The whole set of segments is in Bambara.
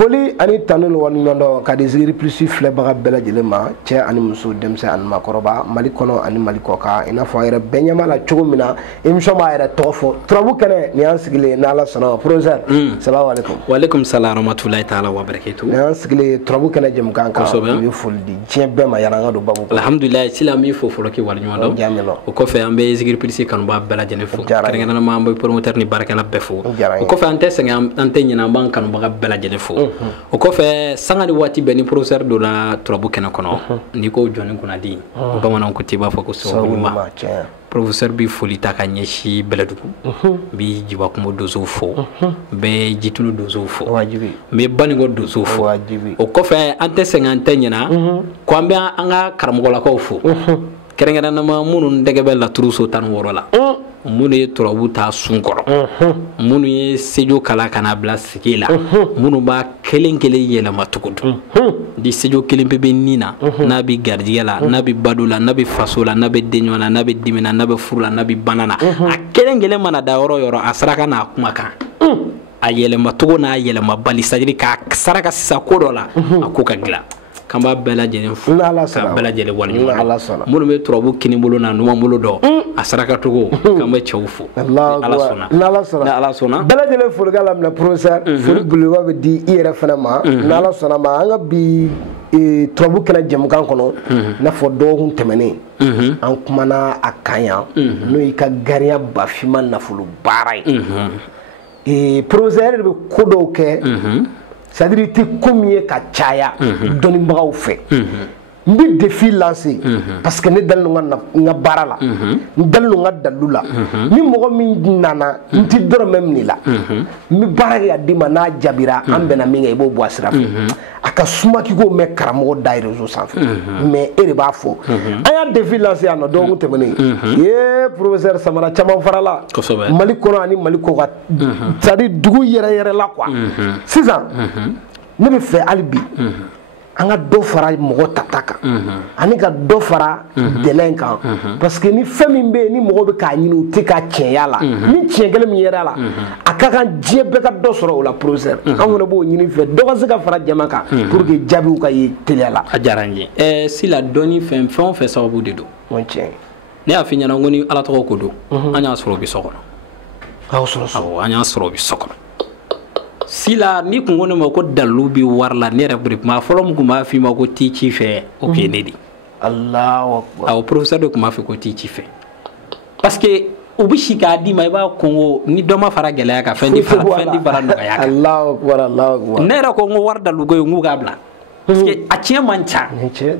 foli ani tanul walinondo ka desiri plus flebaga bela jelema che ani muso demse an makoroba mali kono ani mali koka ina fo ayre benyama la chugumina émission ma ayre tofo trabu kene ni ansigile na la sana professeur assalamu alaikum wa alaikum salam rahmatullahi ta'ala wa barakatuh ni ansigile trabu kene jem kanka mi foldi jembe ma yana do babu alhamdulillah sila mi fo folo ki wal nyondo o ko fe ambe zikir plus kan ba bela jene fo kene na ma ambe promoteur ni baraka na befo o ko fe ante senga ante nyina ban kan ba bela jene fo o ko fe sangani wati beni professeur do la trabu kene kono ni ko joni kuna di o bamanan ko tiba fo ko so ma professeur bi foli ta ka nyeshi beladugu bi jiba ko mo dozo fo be jitulu dozo fo wajibi me bani go dozo fo wajibi o ko fe ante 50 nyina ko ambe anga karamo la ko fo kerengana na ma munu ndege bella truso tan worola munu ye turabu ta sunkoro munu ye sejo kala kana bla sikila munu ba kelen yela matukudu di sejo kelen bebe nina nabi gardiela nabi badula nabi fasola nabi denyona nabi dimina nabi furula nabi banana a kelen mana da yoro asraka na kumaka a yele matugo na yele mabali sajiri ka saraka sisa kodola akuka gila kamba bela jene fu ka bela jene wal munu me turabu kini bolo na numa bolo do asaraka togo kamba chawfu Allah sona bela jene fu galam na professeur fu bulu ba di ire fana ma Allah sona ma anga bi turabu kana jam kan kono na fo do hun temene an kuma na akanya no ika gariya bafima na fulu barai professeur be kodo ke c'est-à-dire ti combien ka chaya doni mbagaw fe mbi défi lancé parce que ne dal nga barala dal nga dalula ni mogo mi nana nti doro même ni la mi baraka ya dima na jabira ambena mi ngay bo boisira aka suma ki go me karamo dai réseau sans mais ere ba fo aya défi lancé ano do nte mene ye professeur Samara chama farala mali kono ani mali ko ga c'est-à-dire dugu yere la quoi 6 ans ne be fait albi anga do fara mogo tataka ani ka do fara delenkan parce que ni fami be ni mogo be ka nyinu ti ka tienya la ni tiengele mi yera la aka kan die be ka do soro la professeur amona bo nyini fe do ka se ka fara jamaka pour que jabi ka yi telela ajaranje si la doni fem fon fe sababu de do mon tien ne afinya na ngoni ala to ko do anya soro bi sokono anya soro bi sokono sila ni kungono mako dalubi warla nera ma folom kuma fi mako tichi fe o kenedi Allahu akbar aw professeur de kuma fi ko tichi fe parce que ubishi ka di mai ba kongo ni doma fara gele ka fendi fara no ya Allahu akbar nera ko ngo warda lugo ngu gabla parce que a tien mancha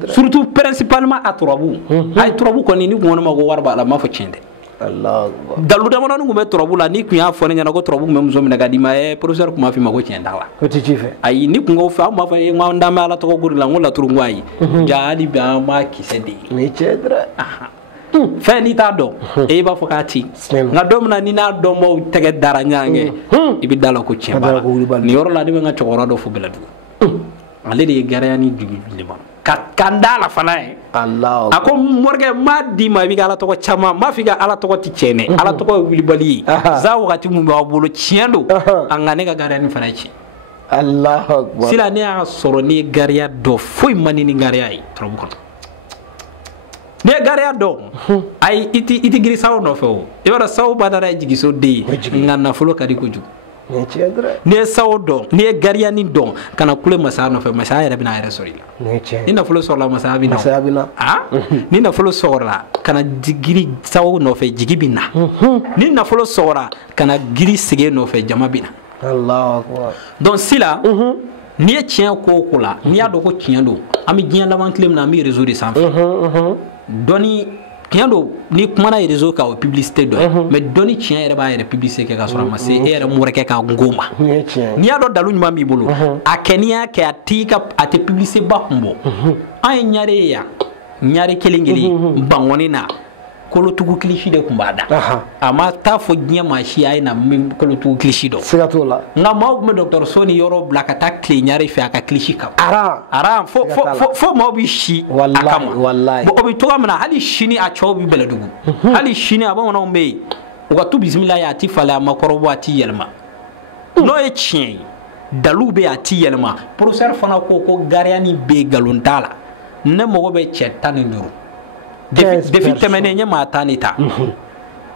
surtout principalement à Tourabu ay Tourabu ko ni kungono mako warba la ma fo tiende Allah dalu da mananu ngume turabu la ni kuya fone nyana ko turabu mem zo minaga di ma professeur kuma fi mako tienda la ko ti fe ay ni kungo fa ma fa ngwa ndama ala to ko guri la ngola turu ngwai jaali ba ma kisedi ni chedra fa ni ta do e ba fokati nga dom na ni na do mo tege dara nyange ibi dala ko tiemba ni yoro la di nga chokora do fu beladu ale de garani dugi liman kandala fanae Allah ako morge maddi ma biga ala to ko chama ma figa ala to ko ticene ala to ko wilibali za wakati mu ba bolo ciendo angane ga garani fanaci Allah akbar sila ne a soro ni garia do foi manini garia ai trobu ko ne garia do ai iti giri sawo no fo e wara sawo badara jigi so de ngana fulo kadi ko ju ne sawo do ne garia ni do kana kule masa no fe masa yere bina yere sori ni na fulo sorla masa bina ni na fulo sorla kana digiri sawo no fe jigi bina ni na fulo sora kana giri sige no fe jama bina Allahu akbar donc sila ni e tien ko kula ni ado ko tien do ami gien lavan clem na mi réseau de sans doni kiando ni kuma na réseau ka o publicité do mais doni tien yere ba yere publicité ka sora ma se yere mureke ka ngoma ni ado dalu nyuma mi bolo akenia ke atika ate publicité ba kumbo ay nyare ya nyare kelengeli bangoni na kolo tugu klishi de kumbada ama ta fo nya mashi ay na kolo tugu klishi do sigatola nga maw me docteur soni yoro blakata kli nyare fi aka klishi ka ara fo maw bi shi wallahi bo obi to amna hali shini a chobi beladugu hali shini aba wona mbe uga tu bismillah ya ti fala makoro wati yelma no e chien dalu be a ti yelma professeur fana ko gariani be galon tala ne mogo be cɛ 15 defi tɛmɛnen ye maa 10 ta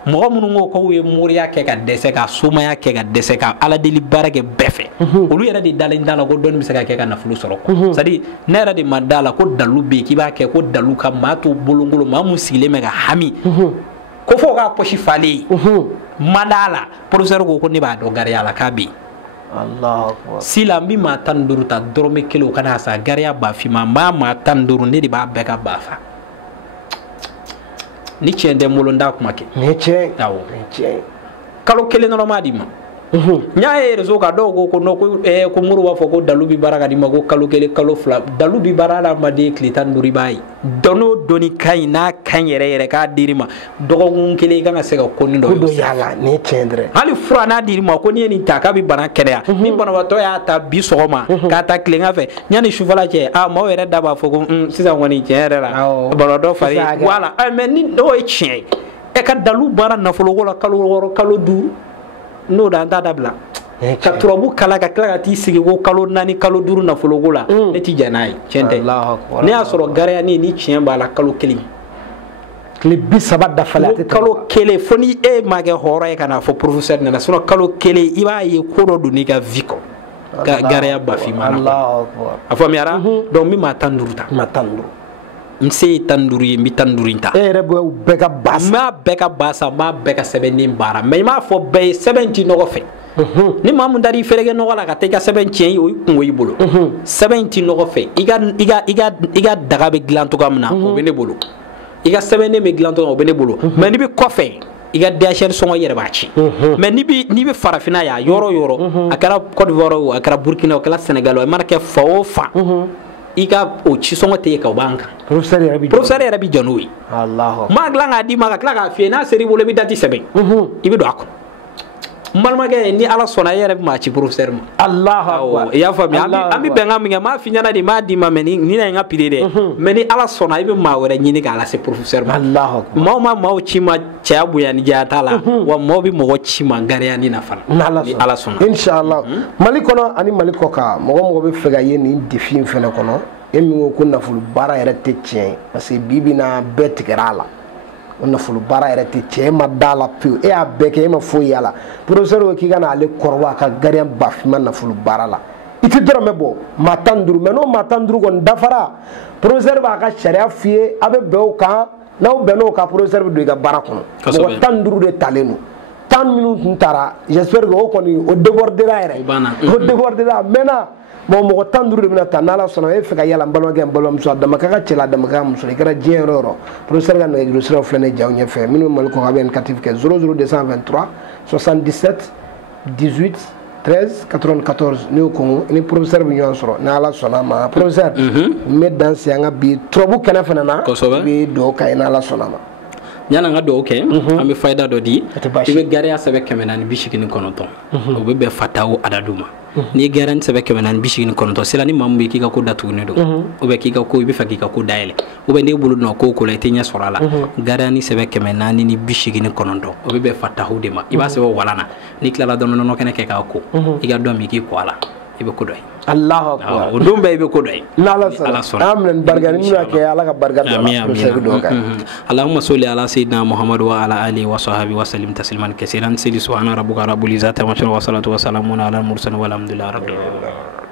mɔgɔ minnu ko ye moriya kɛ ka dɛsɛ ka somaya kɛ ka dɛsɛ ka ala deli baara kɛ bɛɛ fɛ olu yɛrɛ de dalen t'a la ko dɔnni bɛ se ka kɛ ka nafolo sɔrɔ c'est à dire ne yɛrɛ de ma da la ko dalu bɛ yen k'i b'a kɛ ko dalu ka maa to bolongolo maa mun sigilen bɛ ka hami ko fo k'a poche falen ma da la professeur ko ne b'a dɔn gariya la k'a bɛ yen sila n bɛ maa 15 ta dɔrɔmɛ 1 o kana sa gariya bafima maa 15 ne de b'a bɛɛ ka bafa ni tiɲɛ tɛ n bolo n t'a kuma kɛ ni tiɲɛ awɔ kalo 1 dɔrɔn m'a di ma n y'a ye réseau kan dɔw ko non ko Modibo b'a fɔ ko dalu bi baara ka di ma ko kalo 1 kalo 2 dalu bi baara adamaden tile 15 i b'a ye dɔnni o dɔnni ka ɲi n'a ka ɲi yɛrɛ yɛrɛ k'a dir'i ma dɔgɔkun 1 i kan ka se ka ko nin dɔ ye yala ni tiɲɛ dɛrɛ hali fura n'a dir'i ma ko n'i ye nin ta k'a bɛ bana kɛnɛya ni banabaatɔ y'a ta bi sɔgɔma k'a ta tilegan fɛ yanni sufɛla cɛ maaw yɛrɛ da b'a fɔ ko sisan kɔni tiɲɛ yɛrɛ la banabaatɔ fari voilà mais ni n'o ye tiɲɛ ye ka dalu baara nafoloko la kalo 6 kalo 5 n'o da an t'a dabila ka turabu kala ka tila ka t'i sigi ko kalo 4 kalo 5 nafoloko la ne ti jɛn n'a ye tiɲɛ tɛ ne y'a sɔrɔ gariyani ni tiɲɛ b'a la kalo 1 tile 30 dafalen a tɛ kalo 1 fo ni e ma kɛ hɔrɔn ye ka n'a fɔ professeur nana sinon kalo 1 i b'a ye ko dɔ don n'i ka vie kɔ gariya bafima a faamuyara donc n bɛ maa 15 ta n se ye 15 ye n bɛ 15 in ta e yɛrɛ bɛɛ ka ba sa n b'a bɛɛ ka ba sa n b'a bɛɛ ka sɛbɛnden baara mais i m'a fɔ bɛɛ ye sɛbɛn ti nɔgɔ fɛ ni maa mun taara i feereke nɔgɔ la ka taa i ka sɛbɛn tiɲɛ o kungo i bolo sɛbɛn ti nɔgɔ fɛ i ka daga bɛ dilan cogoya min na o bɛ ne bolo i ka sɛbɛnden bɛ dilan cogoya o bɛ ne bolo mais n'i bɛ kɔfɛ i ka DHL sɔngɔ i yɛrɛ b'a ci mais n'i bɛ farafinna yan yɔrɔ o yɔrɔ a kɛra Côte d'Ivoire o a kɛra Burkina o a kɛra Sénégal o a mana kɛ fa o fa i ka o ci sɔngɔ tɛ yen ka o b'an kan professeur yɛrɛ bɛ jɔ n'o ye maa dilan k'a d'i ma ka tila k'a f'i ye n'a sera i bolo i bɛ dati sɛbɛn i bɛ don a kɔnɔ n balimakɛ ni ala sɔnna e yɛrɛ bɛ maa ci professeur ma i y'a faamuya an bɛ bɛnkan min kɛ m'a f'i ɲɛna de m'a d'i ma mais ni na ye n ka prix dɛ mais ni ala sɔnna i bɛ maa wɛrɛ ɲini k'a lase professeur ma maaw ma maaw ci ma cɛya bonya ni jɛya t'a la wa maaw bɛ mɔgɔ ci ma gariya ni na fana ni ala sɔnna inshallah Mali kɔnɔ ani Mali kɔ kan mɔgɔ bɛ fɛ ka ye nin défi in fana kɔnɔ e min ko nafolo baara yɛrɛ tɛ tiɲɛ parce que bi bi na bɛɛ tigɛra a la o nafolo baara yɛrɛ tɛ tiɲɛ e ma da la pewu e y'a bɛɛ kɛ e ma foyi y'a la professeur ko k'i ka na ale kɔrɔbɔ a ka gariya bafima nafolo baara la i tɛ dɔrɔmɛ bɔ maa 15 mais n'o maa 15 kɔni dafara professeur b'a ka sariya f'i ye a bɛ bɛn o kan n'aw bɛnn'o kan professeur bɛ don i ka baara kɔnɔ mɔgɔ 15 de talen don 10 minutes tun taara j'espère que o kɔni o débordera yɛrɛ o débordera maintenant bon mɔgɔ 15 de bɛna ta n'ala sɔnna e fɛ ka yala n balimakɛ n balimamuso a dama ka ka cɛ la a dama ka muso i kɛra diɲɛ yɔrɔ o yɔrɔ professeur ka nɛgɛjuru siraw filɛ ne jaw ɲɛfɛ minnu bɛ Mali kɔ a bɛ indicatif kɛ 00223 77 18 13 94 n'i y'o kɔngɔ ni professeur bɛ ɲɔgɔn sɔrɔ n'ala sɔnna a ma professeur n bɛ dan se an ka bi turabu kɛnɛ fana na i bɛ dugawu k'a ye n'ala sɔnna a ma yani an ka dugawu kɛ an bɛ fayida dɔ di i bɛ gariya sɛbɛn 489 o bɛ bɛn fatawu adadu ma n'i ye gariya sɛbɛn 489 sera ni maa min bɛ k'i ka ko datugulen don ou bien k'i ka ko i bɛ fɛ k'i ka ko dayɛlɛ ou bien n'e bolo donna ko o ko la i tɛ ɲɛ sɔrɔ a la gariya ni sɛbɛn 489 o bɛ bɛn fatawu de ma i b'a sɛbɛn walan na n'i tilala dɔɔnin dɔɔnin kɛnɛ kɛ k'a ko i ka dɔ min k'i kɔ a la i bɛ ko dɔ ye Allahu akbar o don bɛɛ i bɛ ko dɔ ye n'ala sɔnna an minɛ barika ni mina kɛ ala ka barika don Allahumma salli ala sayyidina Muhammad wa ala alihi wa sahbihi wa sallim tasliman kaseeran sidi subhana rabbika rabbil izzati amma yasifun wa salatu wa salamun ala al mursalin walhamdulillahi rabbil alamin